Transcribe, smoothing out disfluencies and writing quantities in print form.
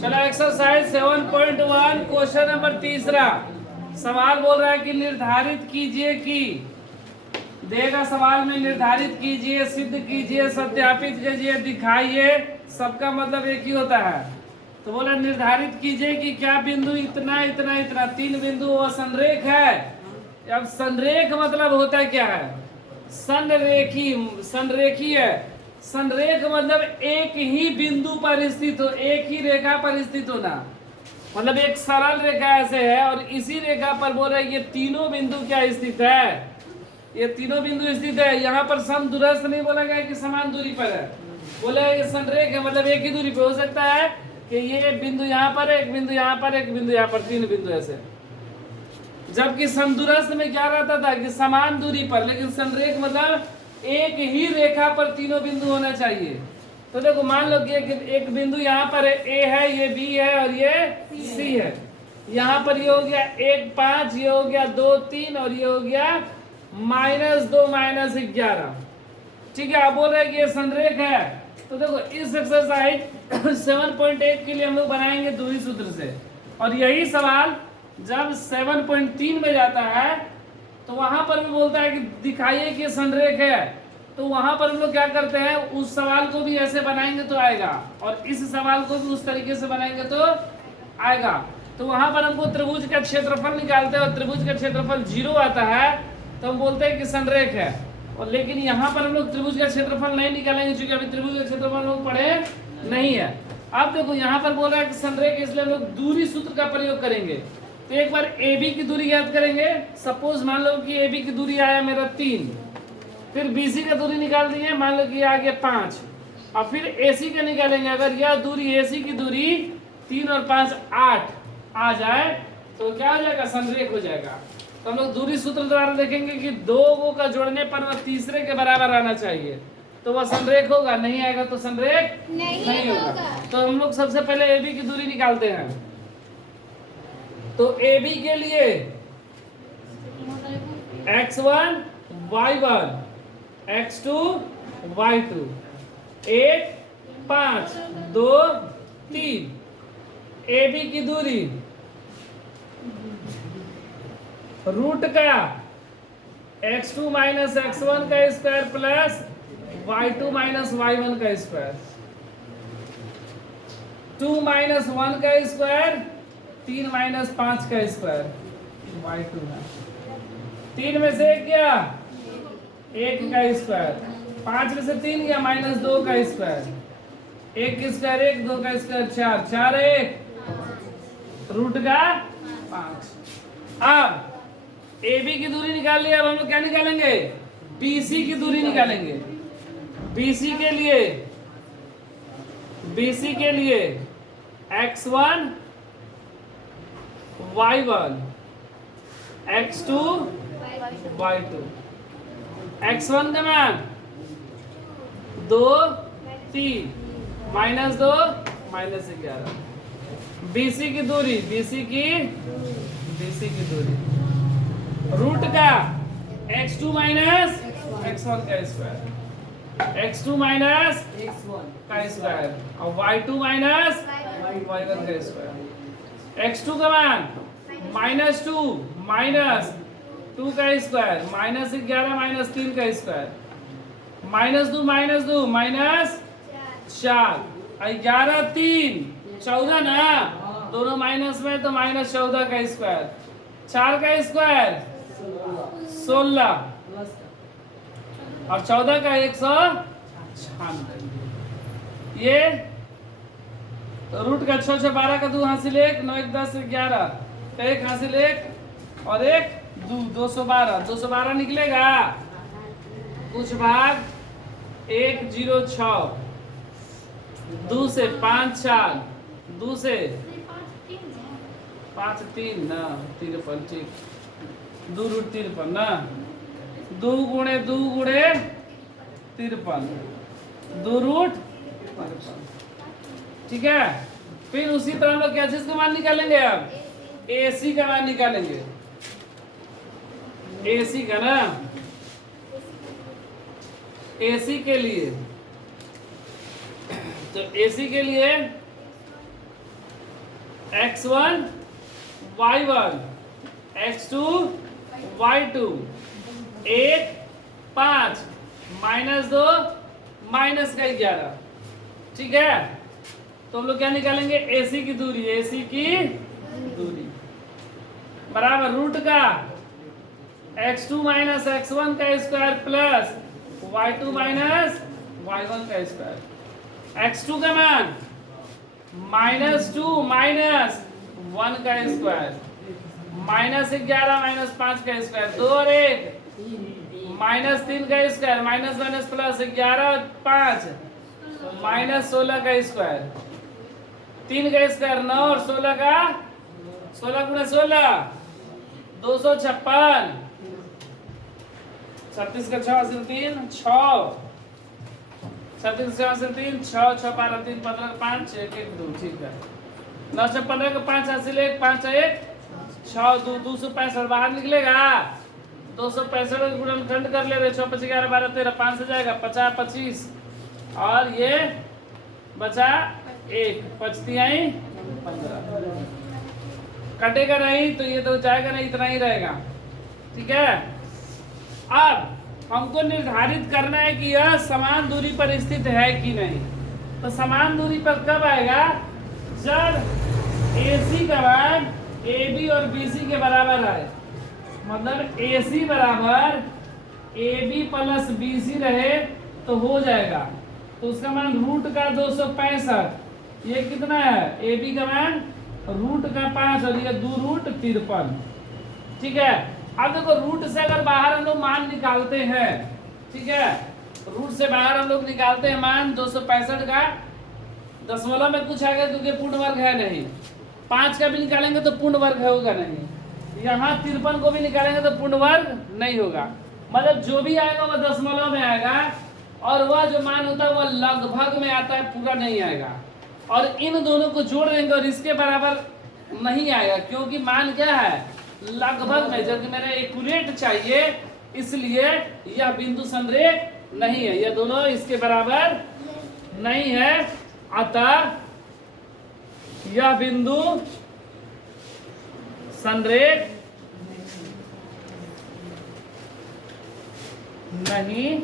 चलो exercise 7.1 question number तीसरा। सवाल बोल रहा है कि निर्धारित कीजिए कि देगा सवाल में निर्धारित कीजिए, सिद्ध कीजिए, सत्यापित कीजिए, दिखाइए, सबका मतलब एक ही होता है। तो बोला निर्धारित कीजिए कि क्या बिंदु इतना इतना इतना तीन बिंदु वो संरेख है। अब संरेख मतलब होता है क्या है? संरेखी, संरेखी है। संरेख मतलब एक ही बिंदु पर स्थित हो, एक ही रेखा पर स्थित होना। मतलब एक सरल रेखा ऐसे है और इसी रेखा पर बोल रहे ये तीनों बिंदु क्या स्थित है, ये तीनों बिंदु स्थित है। यहाँ पर समदूरस्थ नहीं बोला गया कि समान दूरी पर है, बोला ये संरेख है मतलब एक ही दूरी पे। हो सकता है कि ये बिंदु यहाँ पर, एक बिंदु यहाँ पर, एक बिंदु यहाँ पर, तीन बिंदु ऐसे। जबकि समदूरस्थ में क्या रहता था कि समान दूरी पर, लेकिन संरेख मतलब एक ही रेखा पर तीनों बिंदु होना चाहिए। तो देखो मान लो कि एक बिंदु यहाँ पर है, ए है, ये बी है और ये सी है। यहाँ पर ये हो गया 1 5, ये हो गया 2 3 और ये हो गया -2 -11। ठीक है, आप बोल रहे हैं कि ये संरेख है। तो देखो इस एक्सरसाइज 7.1 के लिए हम लोग बनाएंगे दूरी सूत्र से, और यही सवाल जब 7.3 में जाता है तो वहां पर भी बोलता है कि दिखाइए कि संरेख है। तो वहां पर हम लोग क्या करते हैं, उस सवाल को भी ऐसे बनाएंगे तो आएगा, और इस सवाल को भी उस तरीके से बनाएंगे तो आएगा। तो वहां पर हमको त्रिभुज का क्षेत्रफल निकालते हैं और त्रिभुज का क्षेत्रफल 0 आता है तो हम बोलते हैं कि संरेख है। और लेकिन यहाँ पर हम लोग त्रिभुज का क्षेत्रफल नहीं निकालेंगे क्योंकि अभी त्रिभुज का क्षेत्रफल हम लोग पढ़े नहीं है। अब देखो यहाँ पर बोल रहा है कि संरेख, इसलिए हम लोग दूरी सूत्र का प्रयोग करेंगे। तो एक बार AB की दूरी याद करेंगे। सपोज मान लो कि AB की दूरी आया मेरा 3, फिर BC का दूरी निकाल दिए, मान लो कि आ गया 5, और फिर AC का निकालेंगे। अगर यह दूरी AC की दूरी 3 और 5 8 आ जाए तो क्या हो जाएगा, संरेख हो जाएगा। तो हम लोग दूरी सूत्र द्वारा देखेंगे कि दो को का जोड़ने पर वह तीसरे के बराबर आना चाहिए, तो वह संरेख होगा। नहीं आएगा तो संरेख नहीं होगा। तो हम लोग सबसे पहले AB की दूरी निकालते हैं। तो AB के लिए x1 y1 x2 y2 1 5 2 3। AB की दूरी रूट का x2 माइनस x1 का square plus y2 minus y1 का स्क्वायर, 2 माइनस 1 का स्क्वायर, 3 माइनस 5 का स्क्वायर, y2 है। 3 में से क्या, 1 का स्क्वायर, 5 में से 3 गया -2 का स्क्वायर, 1 का स्क्वायर 1, 2 का स्क्वायर 4, 4 1 रूट का 5। अब AB की दूरी निकाल लिया। अब हम लोग क्या निकालेंगे, BC की दूरी निकालेंगे। BC के लिए x1 y1 x2 y2। x1 का मान 2 3 -2 -11। BC की दूरी, BC की दूरी रूट का x2 माइनस x1 का स्क्वायर, x2 माइनस x1 का स्क्वायर और y2 माइनस y1 का स्क्वायर। x2 का मान -2 -2 का स्क्वायर, -11 -3 का स्क्वायर, -2 -2 -4, 11 3 14 ना, दोनों माइनस में तो -14 का स्क्वायर, 4 का स्क्वायर 16 और 14 का 196। ये रूट का 6 6 12 का 2 हासिल 1, 9 1 10 11 का 1 हासिल 1 और 1 2 212 212 निकलेगा। कुछ भाग 1 0 6, 2 से 5 4, 2 से 5 3 ना 53, ठीक 2 रूट 53 ना, 2 गुणे 2 गुणे 53, 2 रूट 53। ठीक है, फिर उसी तरह हम लोग क्या चीज का मान निकालेंगे, अब AC का मान निकालेंगे। AC का ना, AC के लिए तो AC के लिए x1 y1 x2 y2 1 5 -2 -11। ठीक है, तो हम लोग क्या निकालेंगे, AC की दूरी, AC की दूरी बराबर रूट का x2 - x1 का स्क्वायर प्लस y2 - y1 का स्क्वायर। x2 का मान -2 - 1 का स्क्वायर, -11 - 5 का स्क्वायर, 2 और 1 -3 का स्क्वायर, माइनस प्लस 11 और 5 -16 का स्क्वायर, 3 का स्क्वायर 9 और 16 का 16 गुणा 16 256, 36 का 6 3 6, 36 का 3 6 6 12 3 15 5 1 1 2। ठीक है, 9 से 15 का 5 हासिल 1 5 1 6 2 265 बाहर निकलेगा, 265 गुणनखंड कर ले रहे, 6 5 11 12 13 5 से जाएगा 50 25 और ये बचा 1 5 15, कटेगा नहीं तो ये तो जाएगा नहीं, इतना ही रहेगा। ठीक है, अब हमको निर्धारित करना है कि यह समान दूरी पर स्थित है कि नहीं। तो समान दूरी पर कब आएगा, जब AC का मान AB और BC के बराबर आए, मतलब AC बराबर AB प्लस BC रहे तो हो जाएगा। तो उसका मान रूट का 265, ये कितना है, AB का मान रूट का 5 और ये 2 रूट 53। ठीक है, अब देखो रूट से अगर बाहर हम लोग मान निकालते हैं, ठीक है, रूट से बाहर हम लोग निकालते हैं मान 265 का, दशमलव में कुछ आएगा क्योंकि पूर्ण वर्ग है नहीं, 5 का भी निकालेंगे तो पूर्ण वर्ग होगा नहीं, यहाँ 53 को भी निकालेंगे तो पूर्ण वर्ग नहीं होगा, मतलब जो भी आएगा वह दशमलव में आएगा और वह जो मान होता है वह लगभग में आता है, पूरा नहीं आएगा। और इन दोनों को जोड़ देंगे और इसके बराबर नहीं आएगा क्योंकि मान क्या है, लगभग में, जबकि मेरा एक्यूरेट चाहिए, इसलिए यह बिंदु संरेख नहीं है, यह दोनों इसके बराबर नहीं है, अतः यह बिंदु संरेख नहीं